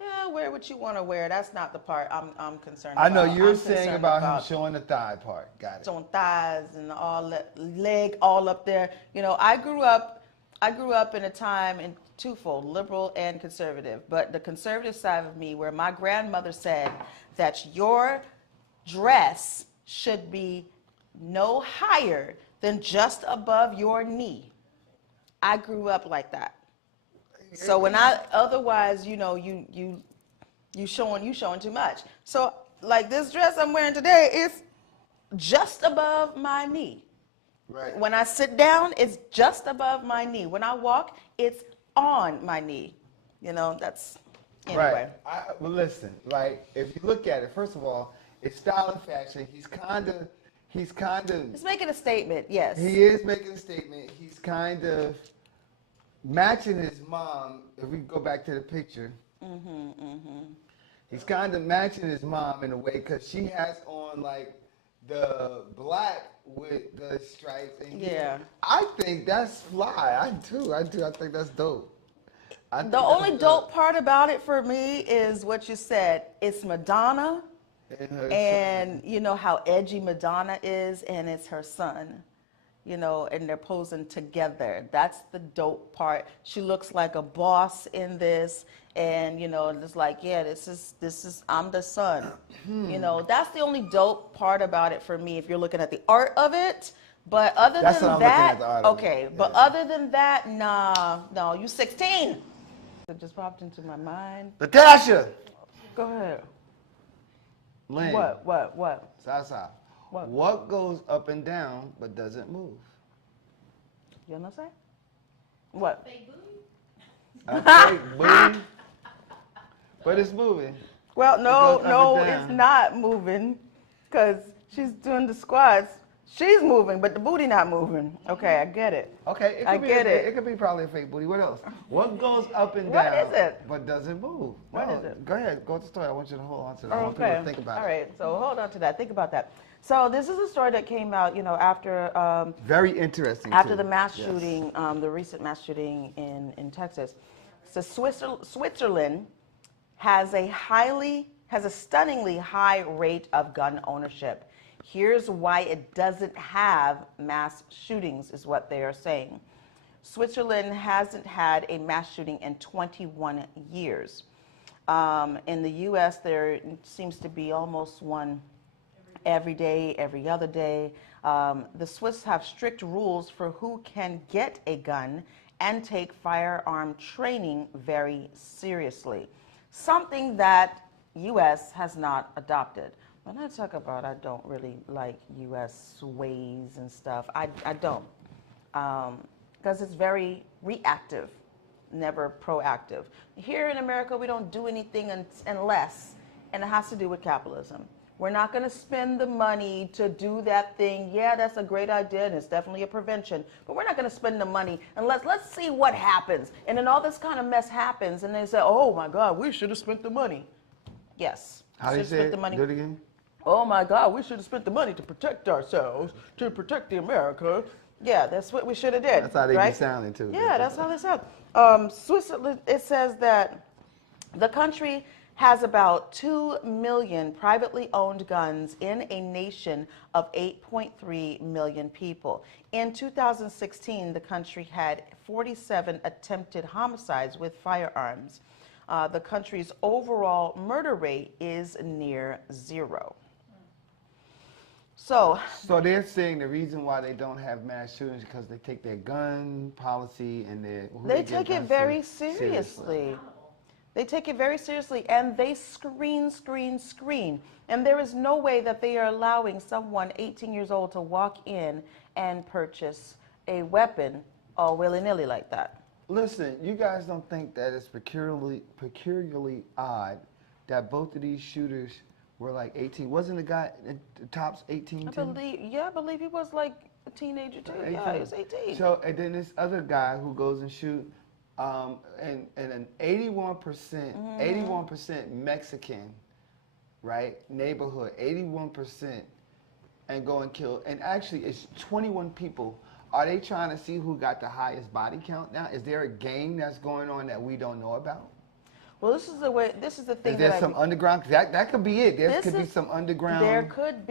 Yeah, wear what you want to wear. That's not the part I'm concerned I about. know you're saying about him showing the thigh part. Got it. Showing thighs and all that, leg all up there. You know, I grew up in a time in twofold, liberal and conservative. But the conservative side of me, where my grandmother said that your dress should be no higher than just above your knee. I grew up like that. So when otherwise, you know, you showing too much. So like this dress I'm wearing today is just above my knee. Right. When I sit down, it's just above my knee. When I walk, it's on my knee. You know, that's anyway. Right. Well, listen, like if you look at it, first of all, it's style and fashion. He's making a statement, yes. He is making a statement. He's kind of matching his mom. If we go back to the picture, he's kind of matching his mom in a way because she has on like the black with the stripes. And I think that's fly. I do. I think that's dope. The only dope part about it for me is what you said. It's Madonna, and you know how edgy Madonna is, and it's her son. You know, and they're posing together. That's the dope part. She looks like a boss in this, and you know, it's like, yeah, this is I'm the son. You know, that's the only dope part about it for me. If you're looking at the art of it, but other than that, okay. But other than that, nah, no, you 16. It just popped into my mind. Natasha. Go ahead. Lynn. What? Sasa. What goes up and down but doesn't move? You know what I'm saying? What? Fake booty. Fake booty. But it's moving. Well, no, it's not moving because she's doing the squats. She's moving, but the booty not moving. Okay, I get it. Okay, I get it. It could be probably a fake booty. What else? What goes up and What down is it? but doesn't move? What is it? Go ahead. Go to the story. I want you to hold on to that. I want Okay. people to think about it. All right. So hold on to that. Think about that. So this is a story that came out, you know, after very interesting. After the mass shooting, the recent mass shooting in Texas. So Switzerland has a stunningly high rate of gun ownership. Here's why it doesn't have mass shootings, is what they are saying. Switzerland hasn't had a mass shooting in 21 years. In the U.S., there seems to be almost one every day, every other day. The Swiss have strict rules for who can get a gun and take firearm training very seriously, something that U.S. has not adopted. When I talk about I don't really like U.S. ways and stuff, I don't, because it's very reactive, never proactive. Here in America, we don't do anything unless, and it has to do with capitalism. We're not going to spend the money to do that thing. Yeah, that's a great idea, and it's definitely a prevention, but we're not going to spend the money unless, let's see what happens. And then all this kind of mess happens, and they say, oh my God, we should have spent the money. Yes. How do you say it? Do it again? Oh my God, we should have spent the money to protect ourselves, to protect the America. Yeah, that's what we should have did. That's how they right? be sounding too. Yeah, that's how they sound. Switzerland, it says that the country has about 2 million privately owned guns in a nation of 8.3 million people. In 2016, the country had 47 attempted homicides with firearms. The country's overall murder rate is near zero. So they're saying the reason why they don't have mass shootings is because they take their gun policy and they take it very seriously. They take it very seriously, and they screen. And there is no way that they are allowing someone 18 years old to walk in and purchase a weapon all willy-nilly like that. Listen, you guys don't think that it's peculiarly odd that both of these shooters were like 18? Wasn't the guy at the tops 18 too? I believe he was like a teenager too. 18. Yeah, he was 18. So, and then this other guy who goes and shoot, and an 81% Mexican, right, neighborhood, 81%, and go and kill, and actually it's 21 people. Are they trying to see who got the highest body count now? Is there a game that's going on that we don't know about? Well, this is the thing. Is there some underground? That could be it. There could be some underground. There could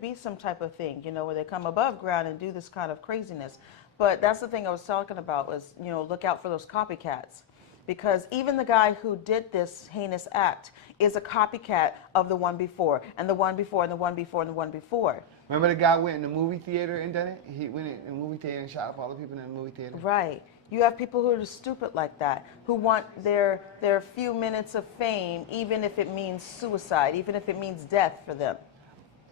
be some type of thing, you know, where they come above ground and do this kind of craziness. But that's the thing I was talking about was, you know, look out for those copycats. Because even the guy who did this heinous act is a copycat of the one before, and the one before, and the one before, and the one before. Remember the guy went in the movie theater and done it? He went in the movie theater and shot up all the people in the movie theater? Right. You have people who are stupid like that, who want their few minutes of fame, even if it means suicide, even if it means death for them.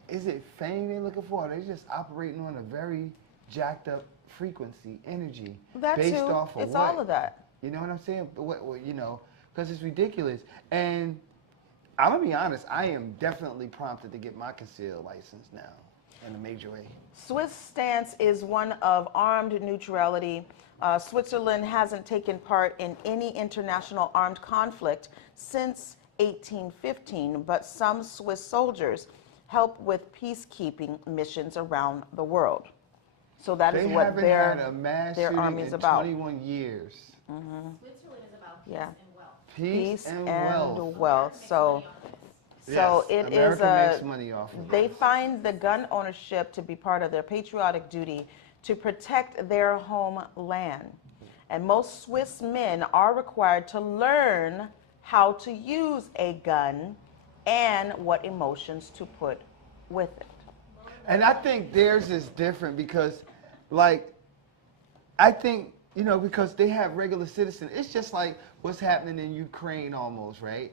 Is it fame they're looking for? They're just operating on a very jacked up frequency, energy, based off of it's what? all of that. You know what I'm saying? You know, because it's ridiculous. And I'm going to be honest, I am definitely prompted to get my concealed license now. in a major way. Swiss stance is one of armed neutrality. Switzerland hasn't taken part in any international armed conflict since 1815, but some Swiss soldiers help with peacekeeping missions around the world. So that is what their army is about. 21 years. Switzerland is about peace and wealth. Peace and wealth. wealth. So Yes, it America is makes money off of they it. find the gun ownership to be part of their patriotic duty to protect their homeland. And most Swiss men are required to learn how to use a gun and what emotions to put with it. And I think theirs is different because, like, I think, you know, because they have regular citizens. It's just like what's happening in Ukraine almost, right?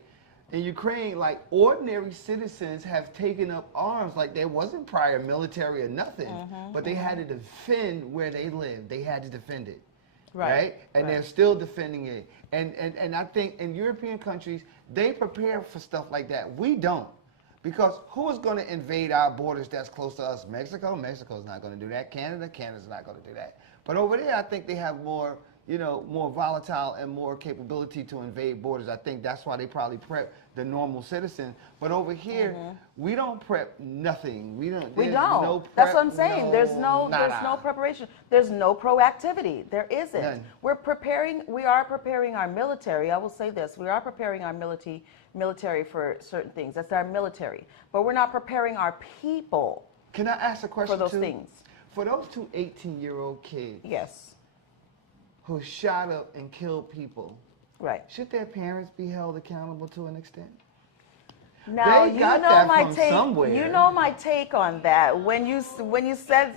In Ukraine, like, ordinary citizens have taken up arms. Like, there wasn't prior military or nothing, but they had to defend where they lived. They had to defend it, right? And they're still defending it. And I think in European countries, they prepare for stuff like that. We don't. Because who is going to invade our borders that's close to us? Mexico? Mexico's not going to do that. Canada? Canada's not going to do that. But over there, I think they have more, you know, more volatile and more capability to invade borders. I think that's why they probably prep the normal citizen. But over here, we don't prep nothing. We don't. No prep, that's what I'm saying. no, there's no preparation. There's no proactivity. There isn't. None. We are preparing our military. I will say this. We are preparing our military for certain things. That's our military. But we're not preparing our people. Can I ask a question for those too? things? For those two 18-year-old kids. Yes. Who shot up and killed people. Right. Should their parents be held accountable to an extent? Now they got that from somewhere. You know my take on that. When we said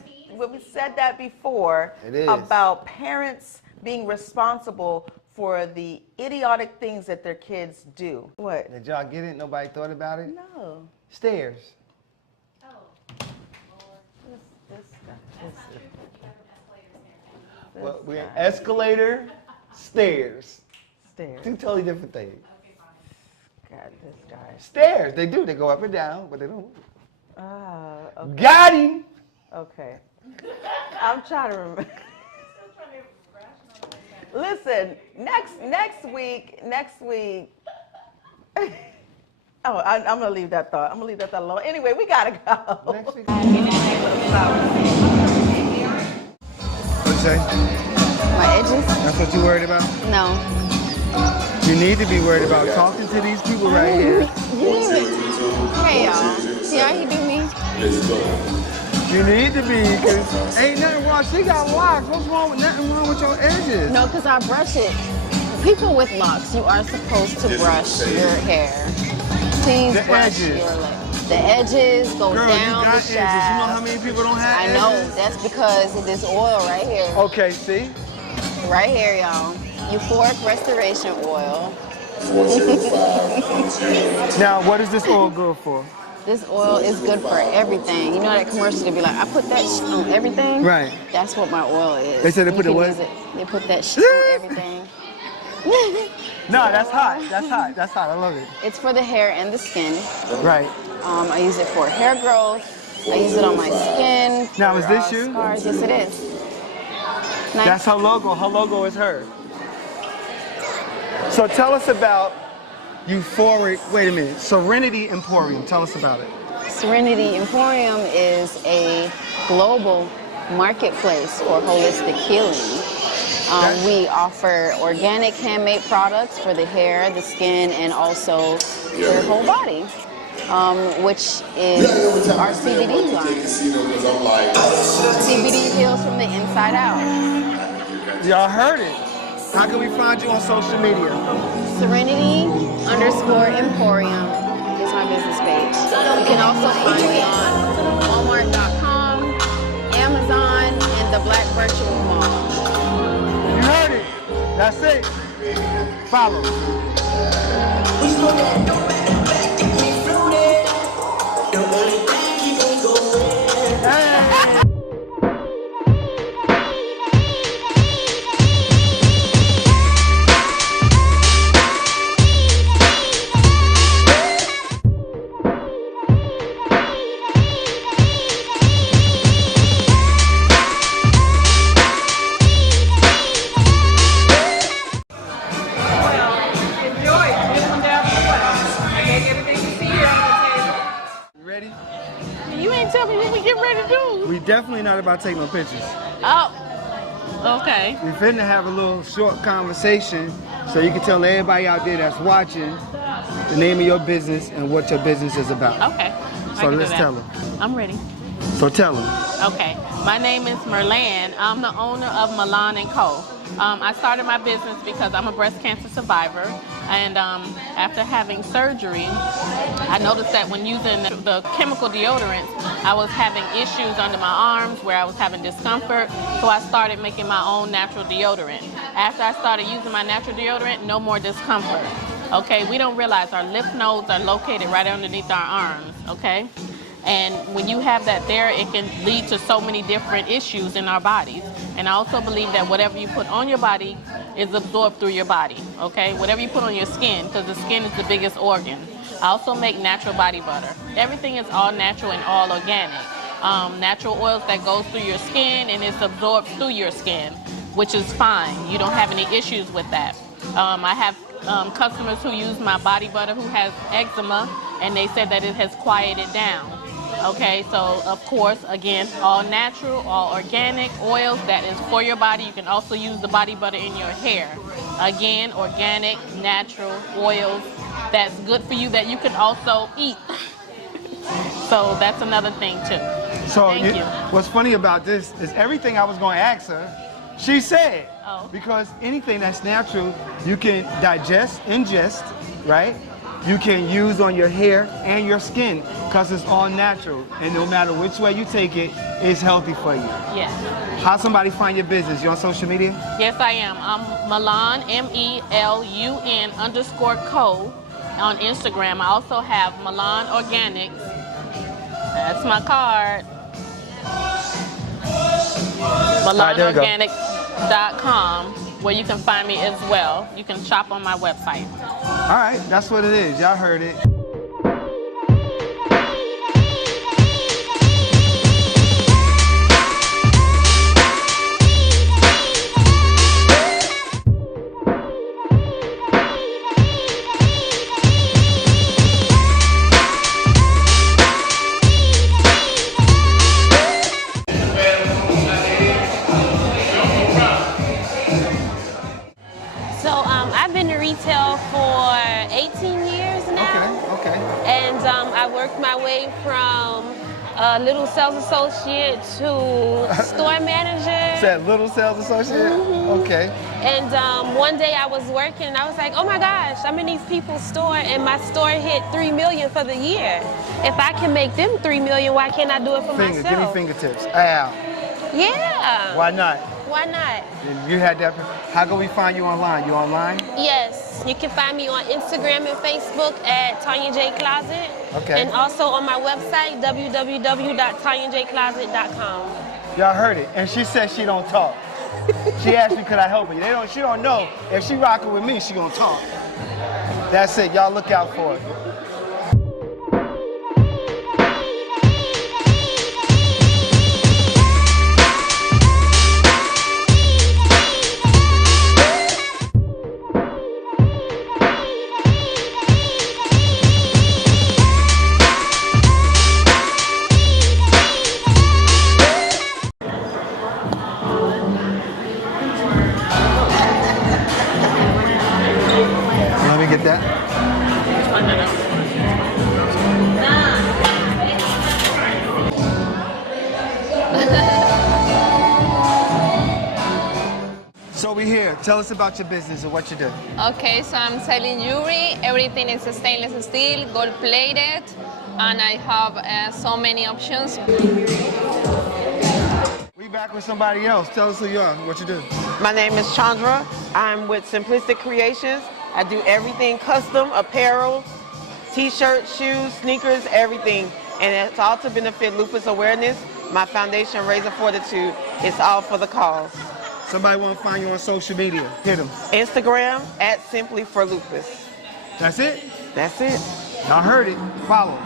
that before about parents being responsible for the idiotic things that their kids do. What? Did y'all get it? Nobody thought about it? No. Stairs. Oh. Well, we're escalator, stairs. Stairs. Two totally different things. God, this guy. Stairs, they do. They go up and down, but they don't. Okay. Got him. Okay. I'm trying to remember. Listen, next week. Oh, I'm gonna leave that thought. I'm gonna leave that thought alone. Anyway, we gotta go. Next week. What'd you say? My edges? That's what you worried about? No. You need to be worried about talking to these people right here. Hey y'all. See how you do me? You need to be, because ain't nothing wrong. She got locks. What's wrong with nothing wrong with your edges? No, because I brush it. People with locks, you are supposed to brush your hair. Please brush your legs. The edges go Girl, down you got the edges. shaft. You know how many people don't have edges? I know. That's because of this oil right here. Okay, see? Right here, y'all. Euphoric Restoration Oil. Now, what is this oil good for? This oil is good for everything. You know that commercial to be like, I put that on everything? Right. That's what my oil is. They said they put it what? They put that shit on everything. No, that's hot. That's hot. That's hot. I love it. It's for the hair and the skin. Right. I use it for hair growth. I use it on my skin. Now, is this you? Scars. Yes, it is. Nice. That's her logo. Her logo is her. So tell us about Euphoric, wait a minute, Serenity Emporium. Tell us about it. Serenity Emporium is a global marketplace for holistic healing. We offer organic handmade products for the hair, the skin, and also your whole body, which is our CBD line. CBD heals from the inside out. Y'all heard it. How can we find you on social media? Serenity_Emporium is my business page. You can also find me on Walmart.com, Amazon, and the Black Virtual Mall. You heard it. That's it. Follow. Hey. definitely not about taking no pictures. Oh, okay. We're finna have a little short conversation so you can tell everybody out there that's watching the name of your business and what your business is about. Okay. So let's tell them. I'm ready. So tell them. Okay. My name is Merlan. I'm the owner of Milan & Co. I started my business because I'm a breast cancer survivor. And after having surgery, I noticed that when using the chemical deodorants, I was having issues under my arms where I was having discomfort. So I started making my own natural deodorant. After I started using my natural deodorant, no more discomfort. Okay, we don't realize our lymph nodes are located right underneath our arms, okay? And when you have that there, it can lead to so many different issues in our bodies. And I also believe that whatever you put on your body is absorbed through your body, okay? Whatever you put on your skin, because the skin is the biggest organ. I also make natural body butter. Everything is all natural and all organic. Natural oils that goes through your skin and it's absorbed through your skin, which is fine. You don't have any issues with that. I have customers who use my body butter who has eczema, and they said that it has quieted down. Okay, so of course, again, all natural, all organic oils that is for your body. You can also use the body butter in your hair. Again, organic, natural oils that's good for you that you can also eat. So that's another thing too. So Thank you. What's funny about this is everything I was going to ask her, she said. Oh. Because anything that's natural, you can ingest, right? You can use on your hair and your skin because it's all natural. And no matter which way you take it, it's healthy for you. Yes. How somebody find your business? You on social media? Yes, I am. I'm Milan, MELUN_co on Instagram. I also have Milan Organics. That's my card. MilanOrganics.com, where you can find me as well. You can shop on my website. All right, that's what it is. Y'all heard it. I've been in retail for 18 years now. Okay. And I worked my way from a little sales associate to store manager. Said little sales associate? Mm-hmm. Okay. And one day I was working and I was like, oh my gosh, I'm in these people's store and my store hit 3 million for the year. If I can make them 3 million, why can't I do it for myself? Give me fingertips. Ow. Yeah. Why not? Why not? You had that. How can we find you online? You online? Yes. You can find me on Instagram and Facebook at Tanya J Closet. Okay. And also on my website, www.tanyajcloset.com. Y'all heard it. And she said she don't talk. She asked me, could I help her? She don't know. If she rocking with me, she gonna talk. That's it. Y'all look out for it. Get that? So we're here. Tell us about your business and what you do. Okay, so I'm selling jewelry. Everything is stainless steel, gold plated, and I have so many options. We back with somebody else. Tell us who you are, what you do. My name is Chandra. I'm with Simplistic Creations. I do everything custom, apparel, t-shirts, shoes, sneakers, everything. And it's all to benefit lupus awareness. My foundation, Razor Fortitude, it's all for the cause. Somebody want to find you on social media, hit them. Instagram, @SimplyForLupus. That's it? That's it. Y'all heard it. Follow.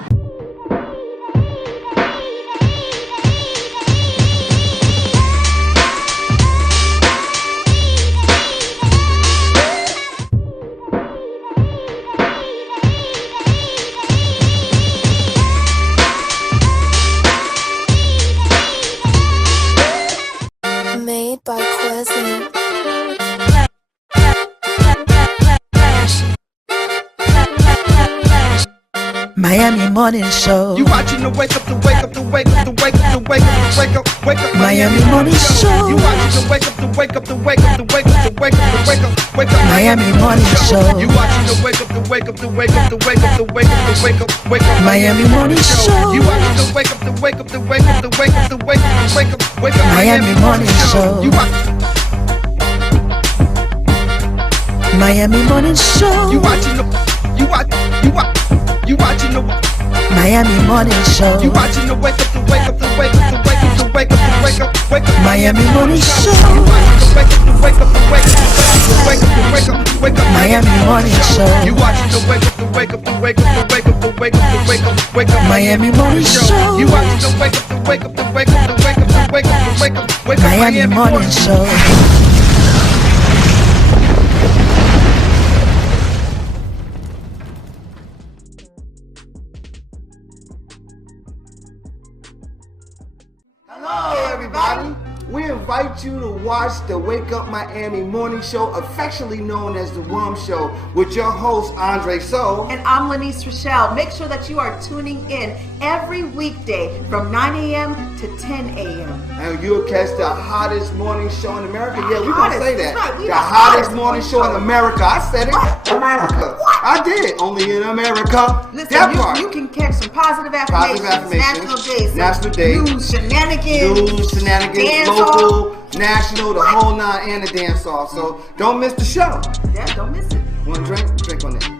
Miami Morning Show. You watching the wake up, the wake up, the wake up, the wake up, the wake up, the wake up, wake up. Miami Morning Show. You watching the wake up, the wake up, the wake up, the wake up, the wake up, the wake up, wake up. Miami Morning Show. You watching the wake up, the wake up, the wake up, the wake up, the wake up, the wake up, wake up. Miami Morning Show. You watching the wake up, the wake up, the wake up, the wake up, the wake up, the wake up, wake up. Miami Morning Show. You watch. Miami Morning Show. You watching the Miami Morning Show. You watching the wake up, the wake up, the wake up, the wake up, the wake up, the wake up, wake up. Miami Morning Show. You watching the wake up, the wake up, the wake up, the wake up, the wake up, the wake up. Miami Morning Show. You watching the wake up, the wake up, the wake up, the wake up, the wake up, the wake up, wake up. Miami Morning Show. You watching the wake up, the wake up, the wake up, the wake up, the wake up, the wake up, wake up. Miami Morning Show. Hello, everybody. We invite you to watch the Wake Up Miami Morning Show, affectionately known as the WUMMS Show, with your host, Andre So. And I'm Lanice Rochelle. Make sure that you are tuning in every weekday from 9 a.m. to 10 a.m. And you'll catch the hottest morning show in America. Yeah, we're going to say that. Right, the hottest morning show in America. I said it. America. I did. Only in America. Listen, you can catch some positive affirmations. National days. News, shenanigans. Dance local, national, the whole nine, and the dance off. So don't miss the show. Yeah, don't miss it. Want a drink? Drink on it.